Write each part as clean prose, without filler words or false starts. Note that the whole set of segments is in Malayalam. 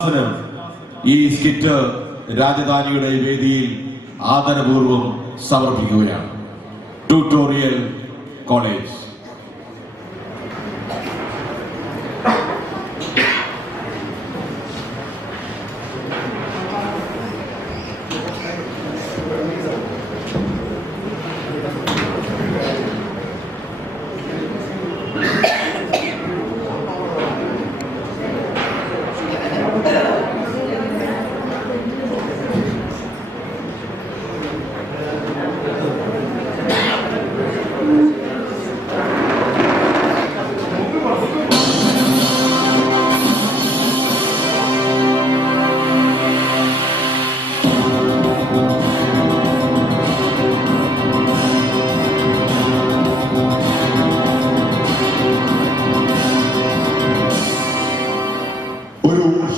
ഈ സ്കിറ്റ് രാജധാനിയുടെ വേദിയിൽ ആദരപൂർവ്വം സമർപ്പിക്കുകയാണ്. Tutorial college.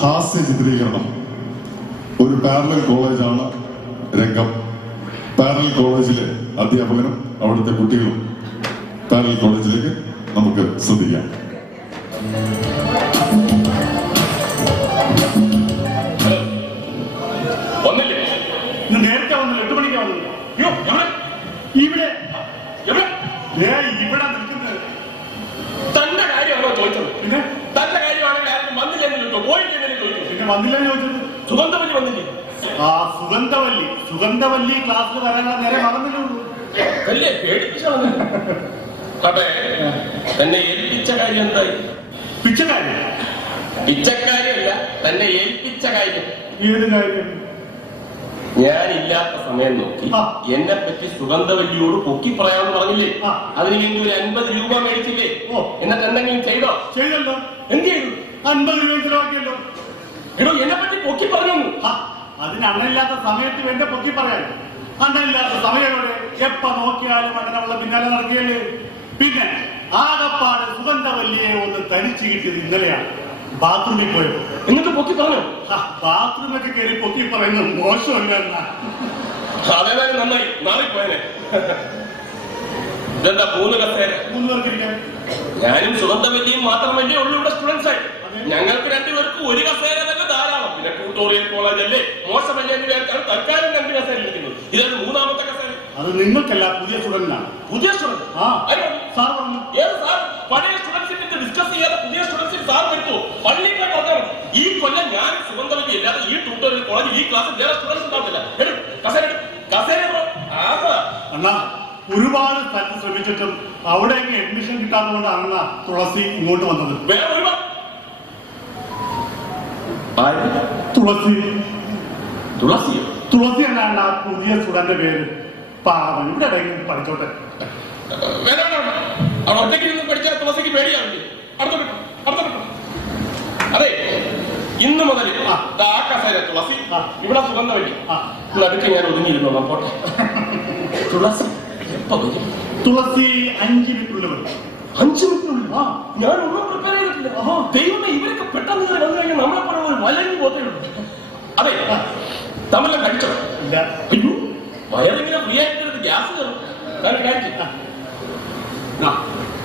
ഹാസ്യ ചിത്രീകരണം. ഒരു പാരലൽ കോളേജാണ് രംഗം. പാരലൽ കോളേജിലെ അധ്യാപകനും അവിടുത്തെ കുട്ടികളും പാരലൽ കോളേജിലേക്ക് നമുക്ക് ശ്രദ്ധിക്കാം. നേരത്തെ വന്നില്ല, 8 മണിക്ക് വന്നില്ല. ഇവിടെ ഇവിടെ നിൽക്കുന്നത് തന്റെ കാര്യമാണോ ചോദിച്ചത്? പിന്നെ തന്റെ കാര്യമാണെങ്കിൽ ആരും വന്നില്ലെന്ന് ചോദിച്ചോ, പോയില്ലെന്ന് ചോദിച്ചു. പിന്നെ വന്നില്ലെന്ന് ചോദിച്ചത് സുഗന്ധവല്ലി വന്നില്ലേ? ആ സുഗന്ധവല്ലി ക്ലാസ്സിൽ വരാനുള്ള നേരെ മറന്നില്ലേ ഉള്ളൂ. അല്ലേ പേടിപ്പിച്ചോ? അതെ, തന്നെ ഏൽപ്പിച്ച കാര്യം എന്തായി? പിച്ചക്കാരിയല്ല, തന്നെ ഏൽപ്പിച്ച കാര്യം. ഏത് കാര്യം? ഞാനില്ലാത്ത സമയം നോക്കി എന്നെ പറ്റി സുഗന്ധവല്ലിയോട് പൊക്കി പറയാമെന്ന് പറഞ്ഞില്ലേ? അതിന് വേണ്ടി ഒരു 50 രൂപ മേടിച്ചില്ലേ? എന്നിട്ട് എന്തെങ്കിലും ചെയ്തോ? ചെയ്തല്ലോ. എന്ത് ചെയ്തു? 50 രൂപ ചിലവാക്കിയല്ലോ. എടോ, എന്നെ പറ്റി പൊക്കി പറഞ്ഞു. അതിന് അണ്ണനില്ലാത്ത സമയത്ത് വേണ്ട പൊക്കി പറയാൻ. അണ്ണനില്ലാത്ത സമയത്തോടെ എപ്പ നോക്കിയാലും അണ്ണനുള്ള പിന്നാലെ നടക്കുകയല്ലേ. പിന്നെ ആകപ്പാട് സുഗന്ധവല്ലിയെ ഒന്ന് തനിച്ച് കിട്ടിയത് ഇന്നലെയാണ്. ബാത്റൂമിൽ പോയത്. എന്നിട്ട് പൊക്കി പറഞ്ഞു? ബാത്റൂമൊക്കെ കയറി പൊക്കി പറയുന്നത് മോശമല്ല എന്നാ. അതേതായാലും നന്നായി, മാറിപ്പോയനെ. ഇതെന്താ 3 കസേര? 3 പേർക്കിരിക്കാൻ. ഞാനും സുഗന്ധവല്ലിയും മാത്രമല്ലേ ഉള്ളൂ ഇവിടെ സ്റ്റുഡൻസ് ആയി. ഞങ്ങൾക്ക് 2 പേർക്ക് 1 കസേര തന്നെ ധാരാളം. പിന്നെ ട്യൂട്ടോറിയൽ കോളേജ് അല്ലേ, മോശമല്ലേ എന്ന് വിചാരിച്ചാണ് തൽക്കാലം 2 കസേര ഇരിക്കുന്നത്. ഇതാണ് 3ാമത്തെ കസേര. അത് നിങ്ങൾക്കല്ല, പുതിയ സ്റ്റുഡന്റിനാണ്. പുതിയ സ്റ്റുഡന്റ്? സാർ പറഞ്ഞു. ഏത് സാർ? പഴയ സ്റ്റുഡൻസിന്റെ ഡിസ്കസ് ചെയ്യാതെ പുതിയ സ്റ്റുഡൻസിന് സാർ വരുത്തോ? പള്ളിക്കാർ പറഞ്ഞാൽ മതി. ഈ കൊല്ലം ഞാൻ സുഗന്ധവല്ലി അല്ലാതെ ഈ ട്യൂട്ടോറിയൽ കോളേജ് ഈ ക്ലാസ്സിൽ വേറെ സ്റ്റുഡൻസ് ഉണ്ടാവില്ല. കസേര അണ്ണാ, ഒരുപാട് സ്ഥലത്ത് ശ്രമിച്ചിട്ടും അവിടേക്ക് അഡ്മിഷൻ കിട്ടാത്തതുകൊണ്ടാണ് അണ്ണാ തുളസി ഇങ്ങോട്ട് വന്നത്. വേറെ ഒരുപാട് തുളസി എന്നാണ് ആ പുതിയ സ്റ്റുഡന്റ് പേര്. പാവം, ഇവിടെ എവിടെയെങ്കിലും പഠിച്ചോട്ടെ. അവിടെ ഒറ്റയ്ക്ക് നിന്ന് പഠിച്ചാൽ തുളസിക്ക് പേടിയാവില്ലേ? അതെ, ഇന്ന് മുതൽ ആ കസേര തുളസി, ഇവിടെ സുഗന്ധവല്ലി. അടുത്ത് ഞാൻ ഒതുങ്ങിയിരുന്നു. പോട്ടെ. തുളസി എപ്പോ വരും? തുളസി 5 മിനിറ്റിനുള്ളിൽ വരും. 5 മിനിറ്റിനുള്ളിൽ? ഞാൻ ഒന്നും പ്രിപ്പയർ ചെയ്തിട്ടില്ല. ദൈവമേ, ഇവരൊക്കെ പെട്ടെന്ന് വന്നു കഴിഞ്ഞാൽ നമ്മളെ പോലെ ഒരു വലഞ്ഞു പോത്തേ ഉള്ളൂ. അതെ, തമ്മിലും കഴിച്ചോ? അയ്യോ, വയറിങ്ങനെ ഫ്രീ ആയിട്ട് ഗ്യാസ് കയറും.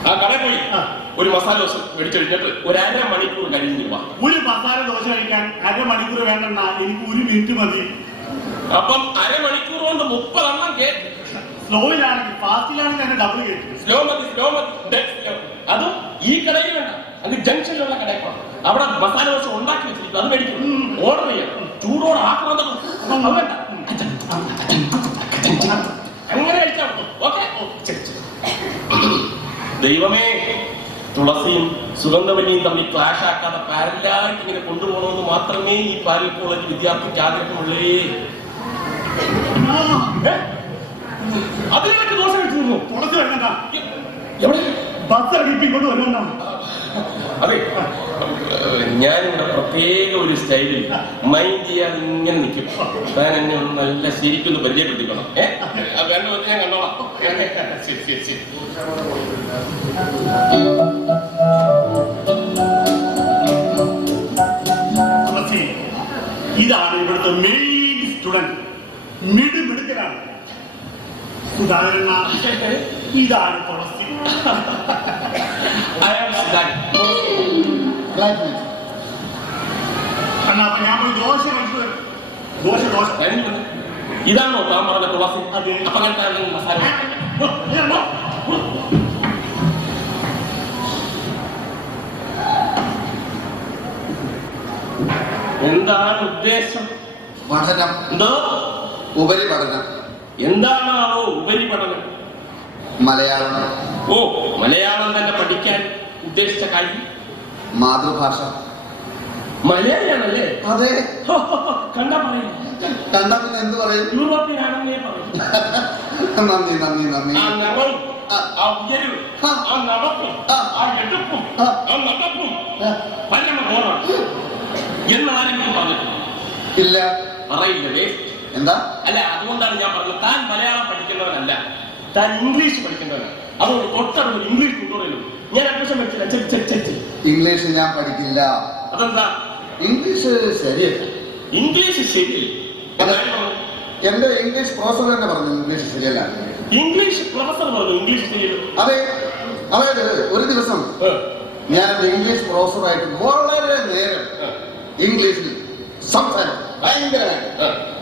ആ കടയിൽ പോയി ഒരു മസാല ദോശ മേടിച്ചു കഴിഞ്ഞിട്ട് ഒരു 1/2 മണിക്കൂർ കഴിഞ്ഞു വാ. ഒരു മസാല ദോശ കഴിക്കാൻ 1/2 മണിക്കൂർ വേണ്ടെന്ന, എനിക്ക് 1 മിനിറ്റ് മതി. അപ്പം 1/2 മണിക്കൂർ കൊണ്ട് 30 എണ്ണം കേക്ക്. സ്ലോയിലാണെങ്കിൽ, ഫാസ്റ്റിലാണെങ്കിൽ അതിന്റെ ഡബിൾ കേക്ക്. സ്ലോ മതി. അതും ഈ കടയിൽ വേണ്ട, അത് ജംഗ്ഷനിലുള്ള കടയിൽ പോകണം. അവിടെ മസാല ദോശ ഉണ്ടാക്കി വെച്ചിരിക്കും, അത് മേടിക്കും. ഓർഡർ ചെയ്യാം. ചൂടോടെ ആക്കുന്നത് വേണ്ട, അങ്ങനെ കഴിച്ചാൽ ഓക്കെ. ദൈവമേ, തുളസിയും സുഗന്ധവല്ലിയും തമ്മിൽ ക്ലാഷ് ആക്കാതെ പാരലായിട്ട് ഇങ്ങനെ കൊണ്ടുപോകണമെന്ന് മാത്രമേ ഈ പാരൽ കോളേജ് വിദ്യാർത്ഥിക്ക് ആഗ്രഹമുള്ളേ. അതിലേക്ക് ദോശ വെച്ചു നിന്നു. തുളസി വേണ്ട, എവിടെ ബസ് ഇറങ്ങി കൊണ്ട് വരുന്ന. അതെ, ഞാനിവിടെ പ്രത്യേക ഒരു സ്റ്റൈലിൽ മൈൻഡ് ചെയ്യാതെ ഇങ്ങനെ നിൽക്കും. താൻ എന്നെ ഒന്ന് നല്ല ശരിക്കൊന്ന് പരിചയപ്പെടുത്തിക്കണം. വേണ്ട വെച്ച് ഞാൻ കണ്ടോളാം. ശരി. തുളസി, ഇതാണ് ഇവിടുത്തെ മെയിൻ സ്റ്റുഡന്റ്. മിടുമിടുക്കനാണ്. സുധാകരൻ, ഇതാണ് തുളസി. എന്നാ അപ്പൊ ഞാൻ പോയി ദോശ കഴിച്ചു തരാം. ദോശ ദോശ ഇതാണോ താൻ പറഞ്ഞ തുളസി? അതെ. അപ്പൊ അങ്ങനത്തെ മസാല എന്താണ് ഉദ്ദേശം? പഠനം, എന്തോ ഉപരിപഠനം, എന്താണാവോ ഉപരിപഠനം? മലയാളം, ഓ, മലയാളം തന്നെ പഠിക്കാൻ ഉദ്ദേശിച്ച കാര്യം. മാതൃഭാഷ. മലയാളിയാണല്ലേ? അതെ. കണ്ടാ പറയില്ല. കണ്ടാ പിന്നെ എന്ത് പറയും? യൂറോപ്പിലാണെന്നേ പറയും. നന്ദി നന്ദി നന്ദി. ആ നിറവും, ആ ഉയരവും, ആ നടപ്പും, ആ എടുപ്പും, ആ നടപ്പും പരമ പോറാണ് എന്നാരെങ്കിലും പറഞ്ഞിട്ടുണ്ട്? ഇല്ല. പറയില്ല, വേസ്റ്റ്. എന്താ? അല്ല, അതുകൊണ്ടാണ് ഞാൻ പറഞ്ഞത്, താൻ മലയാളം പഠിക്കേണ്ടവനല്ല, താൻ ഇംഗ്ലീഷ് പഠിക്കേണ്ടവനാണ്. അതുകൊണ്ട് തൊട്ടടുത്ത് ഇംഗ്ലീഷ് കൊണ്ടുവരുന്നു. ഞാൻ അഡ്മിഷൻ പഠിച്ചില്ല. ഇംഗ്ലീഷ് ഞാൻ പഠിക്കില്ല. അതെന്താ? ഇംഗ്ലീഷ് ശരിയല്ല. ഇംഗ്ലീഷ് ശരിയല്ല. എന്റെ ഇംഗ്ലീഷ് പ്രൊഫസർ തന്നെ പറഞ്ഞു ഇംഗ്ലീഷ് ശരിയല്ല. ഇംഗ്ലീഷ് പ്രൊഫസർ പറഞ്ഞു ഇംഗ്ലീഷ് ശരിയല്ല. അതെ. അതായത് ഒരു ദിവസം ഞാൻ എന്റെ ഇംഗ്ലീഷ് പ്രൊഫസറായിട്ട് വളരെ നേരം ഇംഗ്ലീഷിൽ സംസാരം ഭയങ്കരമായിട്ട്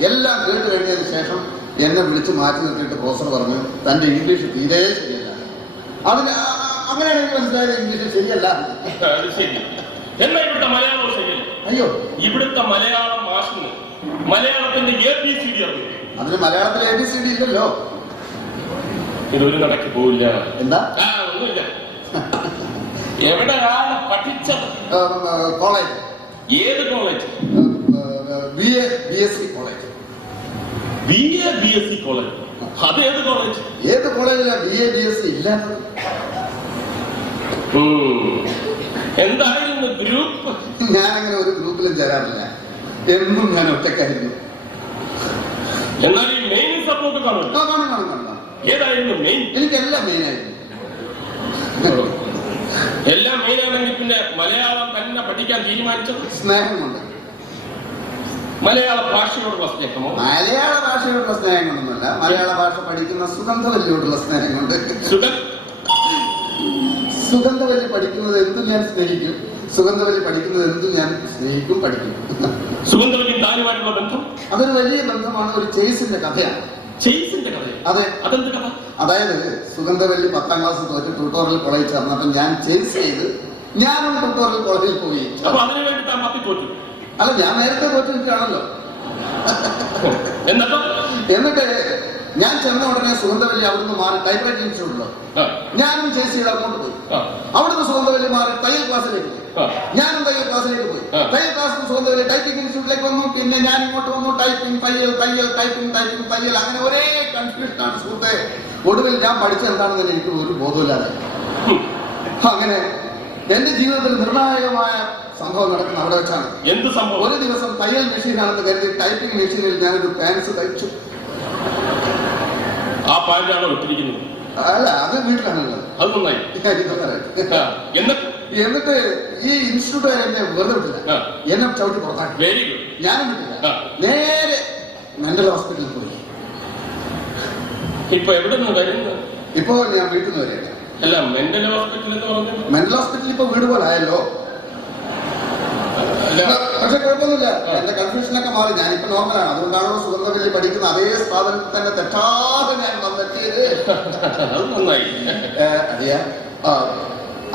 എല്ലാം കേട്ട് കഴിഞ്ഞതിന് ശേഷം എന്നെ വിളിച്ച് മാറ്റി നിർത്തിയിട്ട് പ്രൊഫസർ പറഞ്ഞു തന്റെ ഇംഗ്ലീഷ് തീരെ ശരിയല്ല. അതിന് അങ്ങനെയാണെങ്കിൽ മനസ്സിലായത് ഇംഗ്ലീഷ് ശരിയല്ല. അത് ശരി. എന്നാ ഇവിടുത്തെ മലയാളം ശരിയല്ല. അയ്യോ, ഇവിടുത്തെ മലയാളം മാഷിന് മലയാളത്തിന്റെ ABCD അറിയില്ല. അതിന് മലയാളത്തിൽ ABCD ഇല്ലല്ലോ. ഇതൊരു കണക്ക് പോവില്ല. എന്താ? ഒന്നുമില്ല. എവിടെയാണ് പഠിച്ചത്? കോളേജ്. ഏത് college? BSc college. BSc college. അത് ഏത് കോളേജ്? ഏത് കോളേജിലാ BSc ഇല്ലാത്തത്? എന്തായിരുന്നു ഗ്രൂപ്പ്? ഞാൻ അങ്ങനെ ഒരു ഗ്രൂപ്പിലും ചേരാറില്ല. എന്നും ഞാൻ ഒറ്റക്കായിരുന്നു. എന്നാൽ ഈ മെയിൻ സപ്പോർട്ട് കാണും. കാണും. ഏതായിരുന്നു മെയിൻ? എനിക്കെല്ലാം മെയിനായിരുന്നു. എല്ലാം മെയിനാണെങ്കിൽ പിന്നെ മലയാളം തന്നെ പഠിക്കാൻ തീരുമാനിച്ചത്? സ്നേഹം കൊണ്ട്. മലയാള ഭാഷയോടുള്ള സ്നേഹമോ? മലയാള ഭാഷയോടുള്ള സ്നേഹം കൊണ്ടൊന്നുമല്ല, മലയാള ഭാഷ പഠിക്കുന്ന സുഗന്ധവല്ലിയോടുള്ള സ്നേഹം കൊണ്ട്. സുഗന്ധവല്ലി പഠിക്കുന്നത് എന്തും ഞാൻ സ്നേഹിക്കും. സുഗന്ധവല്ലി പഠിക്കുന്നത് എന്തും ഞാൻ സ്നേഹിക്കും, പഠിക്കും. സുഗന്ധവല്ലി താനുമായിട്ടുള്ള ബന്ധം അതൊരു വലിയ ബന്ധമാണ്. ഒരു ചേസിന്റെ കഥയാണ്. ചേസിന്റെ കഥ? അതെ. അതെന്ത് കഥ? അതായത് സുഗന്ധവല്ലി 10ാം ക്ലാസ് തോറ്റ് ട്യൂട്ടോറിയൽ കോളേജ് ചേർന്നപ്പോൾ ഞാൻ ചേസ് ചെയ്ത് ഞാനും ട്യൂട്ടോറിയൽ കോളേജിൽ പോയി. അപ്പൊ അതിനു വേണ്ടി താൻ പത്തി തോറ്റു? അല്ല, ഞാൻ നേരത്തെ തോറ്റിരിക്കുകയാണല്ലോ. എന്നിട്ട് ഞാൻ ചെന്ന ഉടനെ സുഗന്ധവല്ലി അവിടുന്ന് മാറി ടൈപ്പ് റൈറ്റിംഗ് ഇൻസ്റ്റിറ്റ്യൂട്ടിലോ ഞാനും ചേസ് ചെയ്ത് അങ്ങോട്ട് പോയി. അവിടുന്ന് സുഗന്ധവല്ലി മാറി തയ്യൽ ക്ലാസ്സിലേക്ക് പോയി. ഞാനും തയ്യൽ ക്ലാസ്സിലേക്ക് പോയി. തയ്യൽ ക്ലാസ്സിൽ സുഗന്ധവല്ലി ടൈപ്പിംഗ് ഇൻസ്റ്റിറ്റ്യൂട്ടിലേക്ക് വന്നു. പിന്നെ ഞാൻ ഇങ്ങോട്ട് വന്നു. ടൈപ്പിംഗ്, തയ്യൽ, ടൈപ്പിംഗ്, തയ്യൽ, അങ്ങനെ ഒരേ കൺഫ്യൂഷനാണ് സുഹൃത്തെ. ഒടുവിൽ ഞാൻ പഠിച്ചത് എന്താണെന്ന് എനിക്ക് ഒരു ബോധമില്ലാതെ. അങ്ങനെ എന്റെ ജീവിതത്തിൽ നിർണായകമായ സംഭവം നടക്കുന്ന അവിടെ വെച്ചാണ്. എന്ത് സംഭവം? ഒരു ദിവസം തയ്യൽ മെഷീനാണെന്ന് കരുതി ടൈപ്പിംഗ് മെഷീനിൽ ഞാനൊരു പാൻസ് തയ്ച്ചു. ആ പാൻറ്റാണോ ഇട്ടിരിക്കുന്നത്? അല്ല, അത് വീട്ടിലാണുള്ളത്. അത് നന്നായി. എന്നിട്ട് ഈ ഇൻസ്റ്റിറ്റ്യൂട്ടുകാർ എന്നെ വെറുതെ വിട്ടില്ല. എന്നെ ചവിട്ടി പുറത്താക്കി. Very good. ഞാനും വിട്ടില്ല. നേരെ മെന്റൽ ഹോസ്പിറ്റലിൽ പോയി. ഇപ്പൊ എവിടെ നിന്ന് വരുന്നത്? ഇപ്പോ ഞാൻ വീട്ടിൽ നിന്ന് വരികയാണ്. അല്ല, മെന്റൽ ഹോസ്പിറ്റൽ എന്ന് പറഞ്ഞത്? മെന്റൽ ഹോസ്പിറ്റൽ ഇപ്പൊ വീട് പോലെ ആയല്ലോ. പക്ഷെ കുഴപ്പമൊന്നുമില്ല, എന്റെ കൺഫ്യൂഷനൊക്കെ മാറി. ഞാനിപ്പോ നോർമലാണ്. അതുകൊണ്ടാണോ സുഗന്ധവല്ലി പഠിക്കുന്ന അതേ സ്ഥാപനത്തിൽ തന്നെ തെറ്റാതെ ഞാൻ വന്നെത്തിയത്. അറിയാ,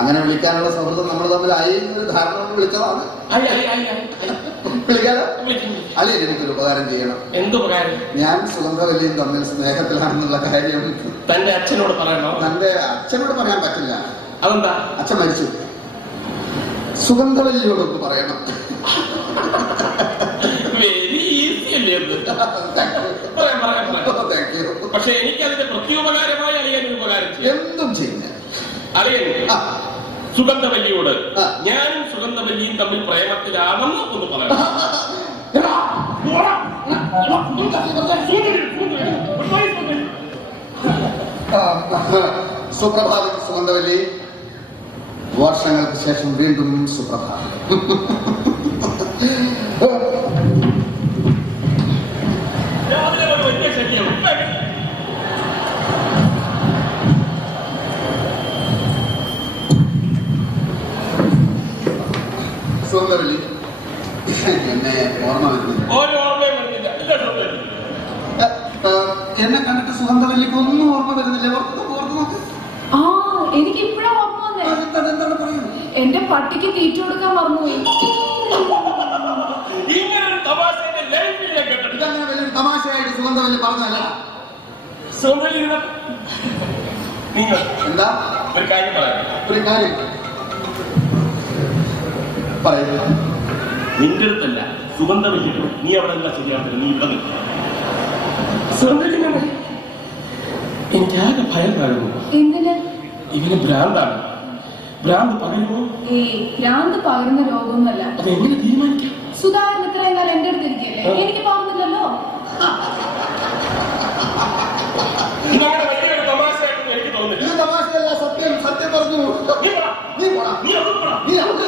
അങ്ങനെ വിളിക്കാനുള്ള സൗഹൃദം നമ്മൾ തമ്മിലായി ഒരു ധാരണ കൊണ്ട് വിളിച്ചതാണ്. വിളിക്കാതെ അല്ലേ? എനിക്കൊരു ഉപകാരം ചെയ്യണം. എന്തുപകാരം? ഞാൻ സുഗന്ധവല്ലിയും തമ്മിൽ സ്നേഹത്തിലാണെന്നുള്ള കാര്യം തന്റെ അച്ഛനോട് പറയണോ? തന്റെ അച്ഛനോട് പറയാൻ പറ്റില്ല. അതെന്താ? അച്ഛൻ മരിച്ചു. സുഗന്ധവല്ലിയോടൊന്ന് പറയണം. വെരി ഈസി അല്ലേ? പക്ഷെ എനിക്ക് അതിന്റെ പ്രത്യുപകാരമായി അറിയാൻ ഉപകാരം എന്തും ചെയ്യുന്ന അറിയാൻ സുഗന്ധവല്ലിയോട് ഞാനും സുഗന്ധവല്ലിയും തമ്മിൽ പ്രേമത്തിലാണെന്ന് ഒന്ന് പറയാം. സുപ്രഭാതം സുഗന്ധവല്ലി. വർഷങ്ങൾക്ക് ശേഷം വീണ്ടും സുപ്രഭാതം. സുഗന്ധവല്ലി, എന്നെ ഓർമ്മ വരുന്നില്ല. ഒരു ഓർമ്മയും വരുന്നില്ല. ഇല്ല സുഗന്ധവല്ലി. എന്നെ കണ്ടിട്ട് സുഗന്ധവല്ലിക്ക് ഒന്നും ഓർമ്മ വരുന്നില്ല. ഓർത്ത് നോക്ക്. ആ എനിക്ക് ഇപ്പഴാ ഓർമ്മ വന്നേ. എന്താണ് പറയുന്നത്? എന്റെ പട്ടിക്ക് തീറ്റ കൊടുക്കാൻ മറന്നുപോയി. ഇങ്ങനൊരു തമാശ എന്റെ ലൈഫിൽ ഞാൻ കേട്ടിട്ടില്ല. ഇതങ്ങനെ വലിയൊരു തമാശയായിട്ട് സുഗന്ധവല്ലി പറഞ്ഞതല്ല. സുഗന്ധവല്ലി നിങ്ങൾ എന്താ ഒരു കാര്യം പറയാം. ഒരു കാര്യം പറയുക. നിന്റെ അടുത്തല്ല സുഗന്ധവല്ലി. നീ അവിടെ എന്താ ശരിയാക്കില്ല. നീ ഇവിടെ നിൽക്കുക. സുഗന്ധവല്ലി എനിക്കാകെ ഭയമായിരുന്നു. എന്തിന്? ഇവന് ഭ്രാന്താണ്. ഭ്രാന്ത് പകരുമോ? ഭ്രാന്ത് പകരുന്ന രോഗമൊന്നുമല്ല. അതെങ്ങനെ തീരുമാനിക്കാം? സുധാകരൻ ഇത്രയും കാലം എന്റെ അടുത്ത് ഇരിക്കല്ലേ, എനിക്ക് പകർന്നില്ലല്ലോ. ഇതങ്ങനെ വലിയൊരു തമാശയായിട്ടൊന്നും എനിക്ക് തോന്നുന്നില്ല. ഇത് തമാശയല്ല, സത്യം സത്യം പറഞ്ഞു. നീ പോടാ. നീ അവിടെ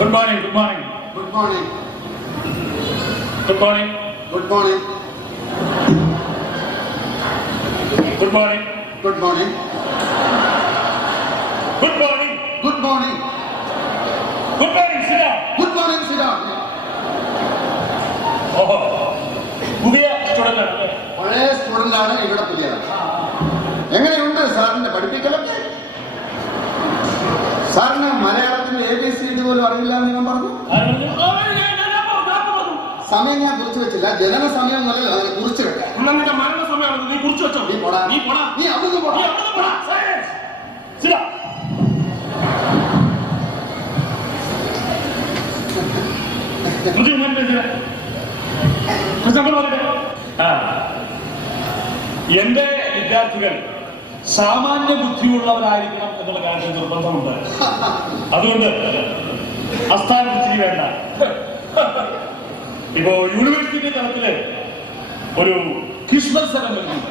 Good morning, good morning. Good morning. Good morning. Good morning. Good morning. Good morning. Good morning. Good morning. Good morning, sit down. Good morning, sit down. ഓഹോ, പുതിയ സ്റ്റുഡന്റ് ആണ്. പഴയ സ്റ്റുഡന്റ് ആണ്, ഇവിടെ പുതിയതാണ്. എങ്ങനെയുണ്ട് സാറിന്റെ പഠിപ്പിക്കലൊക്കെ? സാറിന് മലയാളത്തിന്റെ ABCD പോലും അറിയില്ല എന്ന് ഞാൻ പറഞ്ഞു. സമയം ഞാൻ കുറിച്ച് വെച്ചില്ല. ജനന സമയം എന്നല്ല, അതിനെ കുറിച്ച് വെക്കാം. നിന്റെ മരണ സമയമാണ്. നീ കുറിച്ച് വെച്ചോ. നീ പോടാ. നീ പോടാ. നീ അവിടുന്ന് പോടാ. Sit down. എന്റെ വിദ്യാർത്ഥികൾ സാമാന്യ ബുദ്ധിയുള്ളവരായിരിക്കണം എന്നുള്ള കാര്യത്തിൽ നിർബന്ധമുണ്ട്. അതുകൊണ്ട് അസ്ഥാനത്തിരി വേണ്ട. ഇപ്പോ യൂണിവേഴ്സിറ്റി തലത്തില് ഒരു ക്വിസ് മത്സരം വരുന്നുണ്ട്.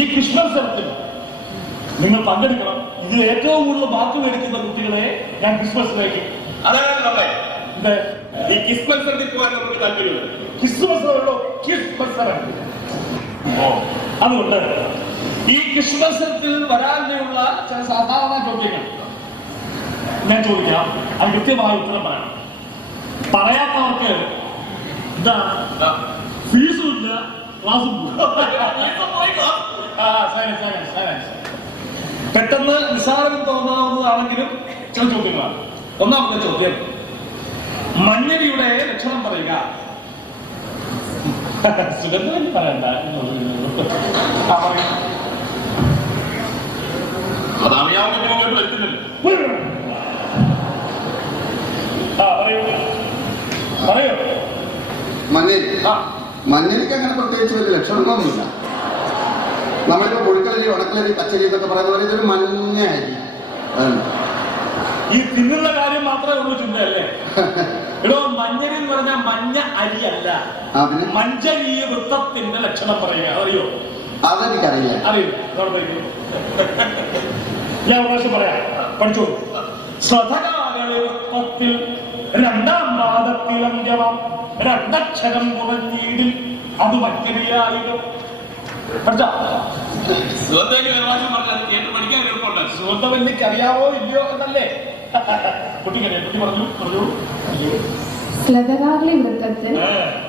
ഈ ക്വിസ് മത്സരത്തിൽ നിങ്ങൾ പങ്കെടുക്കണം. ഇതിൽ ഏറ്റവും കൂടുതൽ മാർക്ക് മേടിക്കുന്ന കുട്ടികളെ ഞാൻ ക്വിസ് മത്സരത്തിലേക്ക്. അതാണ് നമ്മളെ ഈ ക്വിസ് മത്സരത്തിൽ പോകാൻ നമുക്ക് താല്പര്യമില്ല. ക്വിസ് മത്സരമുള്ളൂ. ക്വിസ് മത്സരം. അതുകൊണ്ട് ഈ ക്വിസ് മത്സരത്തിൽ വരാനുള്ള ചില സാധാരണ ചോദ്യങ്ങൾ ഞാൻ ചോദിക്കാം. അത് കൃത്യമായ ഉത്തരം പറയണം. പറയാത്തവർക്ക് എന്താ ഫീസും ഇല്ല, ക്ലാസും പെട്ടെന്ന് നിസ്സാരം തോന്നാവുന്നതാണെങ്കിലും ചില ചോദ്യങ്ങളാണ്. ഒന്നാമത്തെ ചോദ്യം, മഞ്ഞരിയുടെ ലക്ഷണം പറയുക. സുഗന്ധവല്ലി പറയണ്ട. അതറിയാവുന്ന പറയൂ. മഞ്ഞരി. മഞ്ഞരിക്ക് അങ്ങനെ പ്രത്യേകിച്ച് ഒരു ലക്ഷണമൊന്നുമില്ല. നമ്മളിപ്പോ പുഴുക്കലരി, ഉണക്കലരി, പച്ചരി എന്നൊക്കെ പറയുന്ന പോലെ ഇതൊരു മഞ്ഞ അരി. ഈ തിന്നുള്ള കാര്യം മാത്രമേ ഉള്ളൂ ചിന്തയല്ലേ? എടോ, മഞ്ഞരി എന്ന് പറഞ്ഞാൽ മഞ്ഞ അരിയല്ല, മഞ്ചരി വൃത്തത്തിന്റെ ലക്ഷണം പറയുക. അറിയോ? അതെനിക്കറിയില്ല. അറിയില്ല. ഞാൻ അവകാശം പറയാം, പഠിച്ചോളൂ. സ്വതകാലത്തിൽ രണ്ടാം പാദത്തിലന്ത്യവം രണ്ടക്ഷരം കുറഞ്ഞീടിൽ അത് മറ്റരിയായിരം. സുഗന്ധവല്ലിക്ക് അറിയാവോ ഇല്ലയോ എന്നല്ലേ? കുട്ടിക്കറിയാം. കുട്ടി പറഞ്ഞു. ശ്ലതകാഗ്ലി വൃത്തത്തിൽ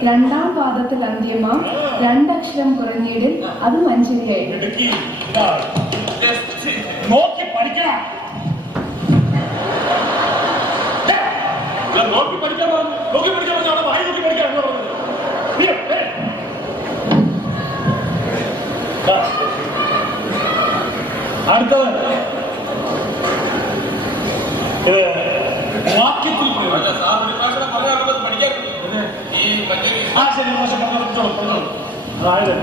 രണ്ടാം പാദത്തിൽ അന്ത്യമാം രണ്ടക്ഷരം കുറഞ്ഞീടിൽ അത് മഞ്ചരിയായി. നോക്കി പഠിക്കണം. നോക്കി പഠിക്കാൻ പറഞ്ഞു. നോക്കി പഠിക്കാൻ പറഞ്ഞു. അവിടെ വായി നോക്കി പഠിക്കാൻ പറഞ്ഞത്. അടുത്തത് ഇത് വാക്യത്തിൽ അതായത്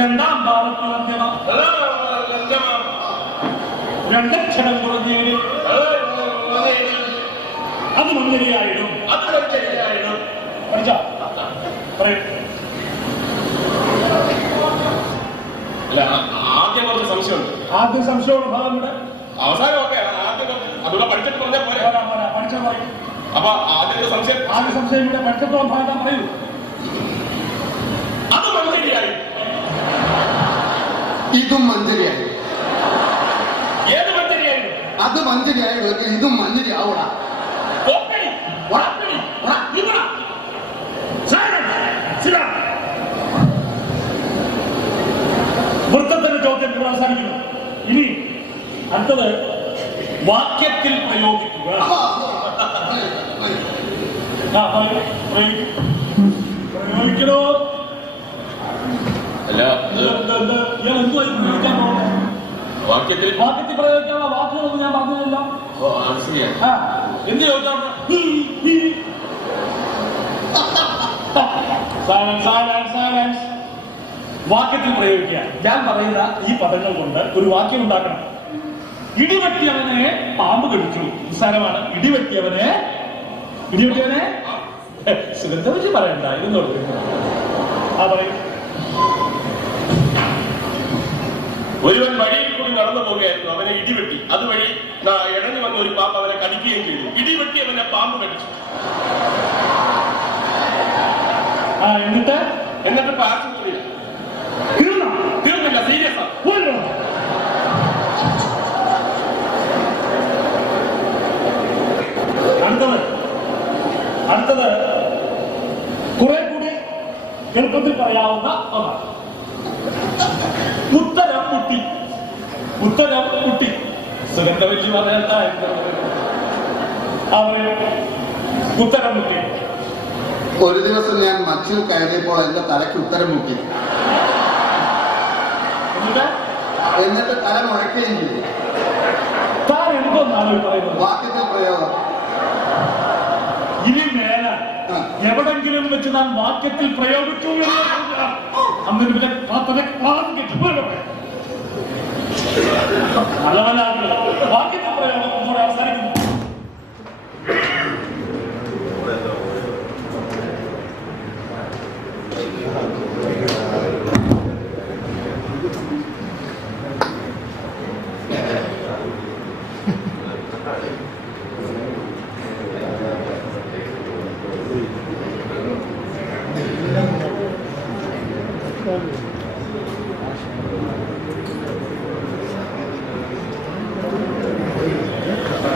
രണ്ടാം ഭാഗത്തിൽ അന്ത്യമാ രണ്ടക്ഷരം കുറഞ്ഞേരി അത് മഞ്ഞരിയായിടും. പഠിച്ചാ പറയൂ. ആദ്യം കുറച്ച് സംശയമുണ്ട്. ആദ്യം സംശയമുള്ള ഭാഗം ഇവിടെ അവസാനം ഓക്കെ. ആദ്യം അതുകൂടെ പഠിച്ചിട്ട് പറഞ്ഞാൽ പോലെ. പഠിച്ചാൽ പറയും. അപ്പൊ ആദ്യത്തെ സംശയം ആദ്യ സംശയം ഇവിടെ പഠിച്ചത്തോളം ഭാഗം പറയൂ. അത് മഞ്ചേരിയായി. ഇതും മഞ്ചരിയായി. ഏത് മഞ്ചേരിയായി? അത് മഞ്ചരിയായി ഇതും മഞ്ചരി ആവൂടാ. വൃത്തത്തിന്റെ ചോദ്യം ഇവിടെ അവസാനിക്കുന്നു. ഇനി അടുത്തത് വാക്യത്തിൽ പ്രയോഗിക്കുക. പ്രയോഗിക്കണോ? അല്ല വാക്യത്തിൽ പ്രയോഗിക്കാനുള്ള വാക്കുകളൊന്നും ഞാൻ പറഞ്ഞില്ലല്ലോ. എന്ത് ചോദിച്ചാൽ വാക്യത്തിൽ പ്രയോഗിക്കുക. ഞാൻ പറയുന്ന ഈ പദങ്ങൾ കൊണ്ട് ഒരു വാക്യം ഉണ്ടാക്കണം. ഇടിവെട്ടിയവനെ പാമ്പ് കടിച്ചു. നിസ്സാരമാണ്. ഇടിവെട്ടിയവനെ സുഗന്ധവല്ലി പറയണ്ട. ഇതെന്നോട് പറയും. ഒരുവൻ വഴിയിൽ കൂടി നടന്നു പോവുകയായിരുന്നു. അവനെ ഇടിവെട്ടി. അതുവഴി ഇടഞ്ഞു വന്ന ഒരു പാമ്പ് അവനെ കടിക്കുകയും ചെയ്തു. ഇടിവെട്ടി അവനെ പാമ്പ് കടിച്ചു. എന്നിട്ട് പാർട്ടില്ല. തീർന്നില്ല. സീരിയസ് ആണ്. അടുത്തത് കുറെ കൂടി എളുപ്പത്തിൽ പറയാവുന്ന ഒന്നാണ്. ഉത്തരം മുട്ടി. സുഗന്ധവല്ലി പറയണ്ട. ഉത്തരം മുട്ടി. ഒരു ദിവസം ഞാൻ മച്ചിൽ കയറിയപ്പോൾ എന്റെ തലയ്ക്ക് ഉത്തരം മുട്ടി. എന്നിട്ട് തല മുഴക്കുകയും ചെയ്തു. താൻ എന്തോന്നാണ് പറയുന്നത്? വാക്യത്തിൽ പ്രയോഗം. ഇനി മേലെ എവിടെങ്കിലും വെച്ച് നാം വാക്യത്തിൽ പ്രയോഗിച്ചു അന്നിട്ട് പിന്നെ വാക്യത്തിൽ പ്രയോഗം കൂടെ അവസാനിക്കുന്നു.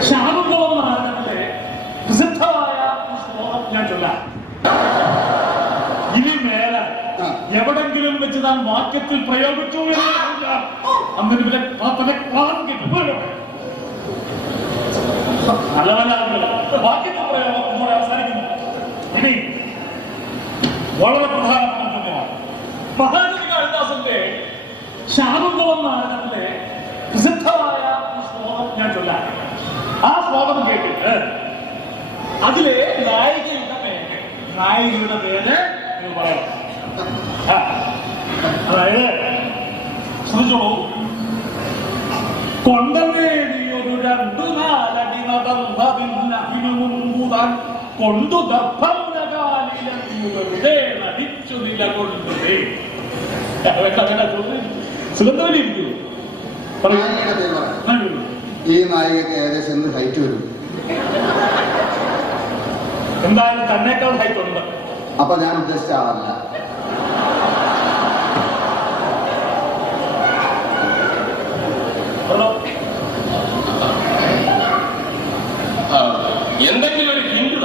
ശാകുന്തളം നാടകത്തിലെ പ്രസിദ്ധമായ ശ്ലോകം ഞാൻ ചൊല്ലാം. ഇനി മേലെ എവിടെങ്കിലും വെച്ച് നാം വാക്യത്തിൽ പ്രയോഗിച്ചു അന്നിട്ട് പിന്നെ വാക്യത്തിൽ പ്രയോഗം കൂടെ അവസാനിക്കുന്നു. ഇനി വളരെ പ്രധാനപ്പെട്ട ചോദ്യമാണ്. മഹാകവി കാളിദാസന്റെ ശാകുന്തളം നാടകത്തിലെ പ്രസിദ്ധമായ ശ്ലോകം ഞാൻ ചൊല്ലാം. ആ ശ്ലോകം കേട്ടിട്ട് അതിലെ നായികയുടെ പേര് എന്ന് പറയാം. അതായത് ശ്രദ്ധിച്ചോളൂ. കൊണ്ടേടിയൊരു 2-4 നടന്നതിനു മുമ്പുതാൻ കൊണ്ടു ദർഭമുനകാലിലെ നടിച്ചു നിലകൊണ്ടേ. സുഗന്ധവല്ലി ഇരിക്കുന്നു. ഈ നായികക്ക് ഏകദേശം എന്ത് ഹൈറ്റ് വരും? എന്തായാലും തന്നേക്കാൾ ഹൈറ്റ് ഉണ്ട്. അപ്പൊ ഞാൻ ഉദ്ദേശിച്ച ആളല്ല. എന്തെങ്കിലും ഒരു ഹിന്റ്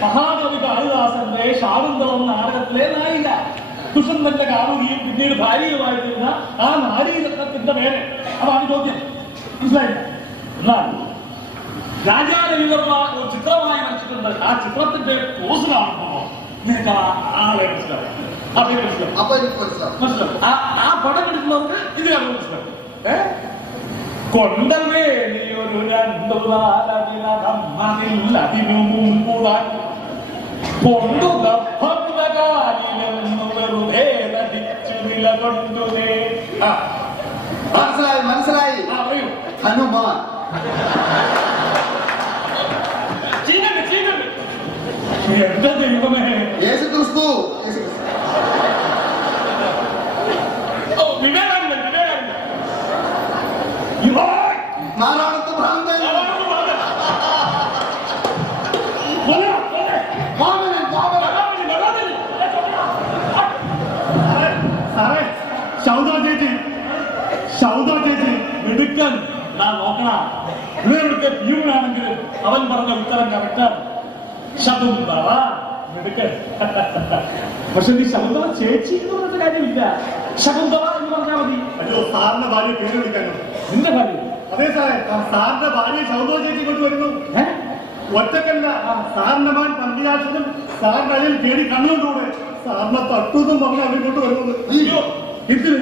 മഹാകവി കാളിദാസന്റെ ശാകുന്തളം നാടകത്തിലെ നായിക ദുഷ്യന്തന്റെ കാമുകിയും പിന്നീട് ഭാര്യയുമായിരുന്ന ആ നാരീരത്നത്തിന്റെ പേര്. അതാണ് ചോദ്യം. മനസ്സിലായില്ല? എന്നാൽ രാജാരവിവർമ്മ ഒരു ചിത്രമായി വരച്ചിട്ടുണ്ട്. ആ ചിത്രത്തിന്റെ പോസ് കാണുമ്പോ നിനക്ക് ആളെ മനസ്സിലാവും. അതേ മനസ്സിലാവും. ആ പടം എടുക്കുന്നവർക്ക് ഇത് കാണുമ്പോൾ മനസ്സിലാവും. കൊണ്ടമേടിയൊരു 2-4 അതിനു മുമ്പുതാൻ കൊണ്ടു ദർഭമുനകാലിലെന്നു വെറുതെ നടിച്ചു നിലകൊണ്ടുതേ. മനസ്സിലായി. ഹനുമാൻ. എന്റെ ദൈവമേ. യേശുക്രിസ്തു. വിവേകാനന്ദൻ. നാരായണ സാറേ ശൗദ ചേച്ചി മിടുക്കൻ. ഞാൻ നോക്കണ ഇവിടുത്തെ പ്യൂണാണെങ്കിൽ അവൻ പറഞ്ഞ ഉത്തരം കറക്റ്റാണ്. ശകുന്തള മിടുക്കൻ. പക്ഷെ നീ ശകുന്തള ചേച്ചി എന്ന് പറഞ്ഞ കാര്യമില്ല, ശകുന്തള എന്ന് പറഞ്ഞാൽ മതി. അയ്യോ, സാറിന്റെ ഭാര്യ പേര് വിളിക്കാനോ? നിന്റെ ഭാര്യ? അതെ സാറേ, സാറിന്റെ ഭാര്യ ശൗദ ചേച്ചി കൊണ്ട് വരുന്നു. ഒറ്റക്കല്ല, സാറിന്റെ മകൻ പന്തിരാജനും സാറിന്റെ അനിൽ പേടി കണ്ണുകൊണ്ടുകൂടെ സാറിനെ തട്ടുന്നും പറഞ്ഞ് അവരിങ്ങോട്ട് വരുന്നത്. അയ്യോ, ഇതിന്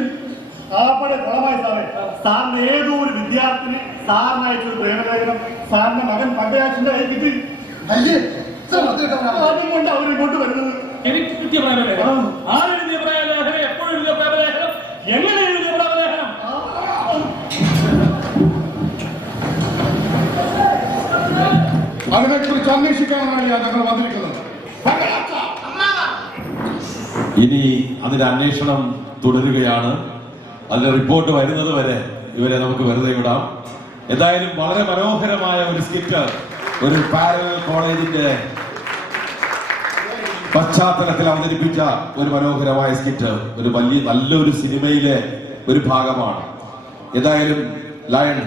ആപ്പടെ കുളമായി സാറേ. സാറിന്റെ ഏതോ ഒരു വിദ്യാർത്ഥിനി സാറിനയച്ചൊരു പ്രേമലേഖനം സാറിന്റെ മകൻ പന്തിരാജന്റെ കൈ കിട്ടി. അതുകൊണ്ട് അവരിങ്ങോട്ട് വരുന്നത്. എനിക്ക് കിട്ടിയ പ്രേമലേഖനം? ആരെഴുതിയ പ്രേമലേഖനം? എപ്പോഴെഴുതിയ പ്രേമലേഖനം? എങ്ങനെ എഴുതിയ പ്രേമലേഖനം? അതിനെക്കുറിച്ച് അന്വേഷിക്കാനാണ് ഞങ്ങൾ വന്നിരിക്കുന്നത്. ഇനി അതിന്റെ അന്വേഷണം തുടരുകയാണ്. അതിന്റെ റിപ്പോർട്ട് വരുന്നത് വരെ ഇവരെ നമുക്ക് വെറുതെ വിടാം. എന്തായാലും വളരെ മനോഹരമായ ഒരു സ്കിറ്റ് ഒരു പാരലൽ കോളേജിന്റെ പശ്ചാത്തലത്തിൽ അവതരിപ്പിച്ച ഒരു മനോഹരമായ സ്കിറ്റ് ഒരു വലിയ നല്ലൊരു സിനിമയിലെ ഒരു ഭാഗമാണ്. എന്തായാലും lion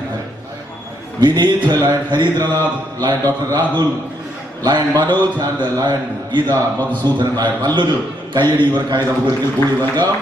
Vineeth, lion Harindranath, lion doctor Rahul, lion Manoj and lion Geetha Madhusudanan Nair, നല്ലൊരു കയ്യടി ഇവർക്കായി നമുക്ക് ഒരിക്കൽ കൂടി നൽകാം.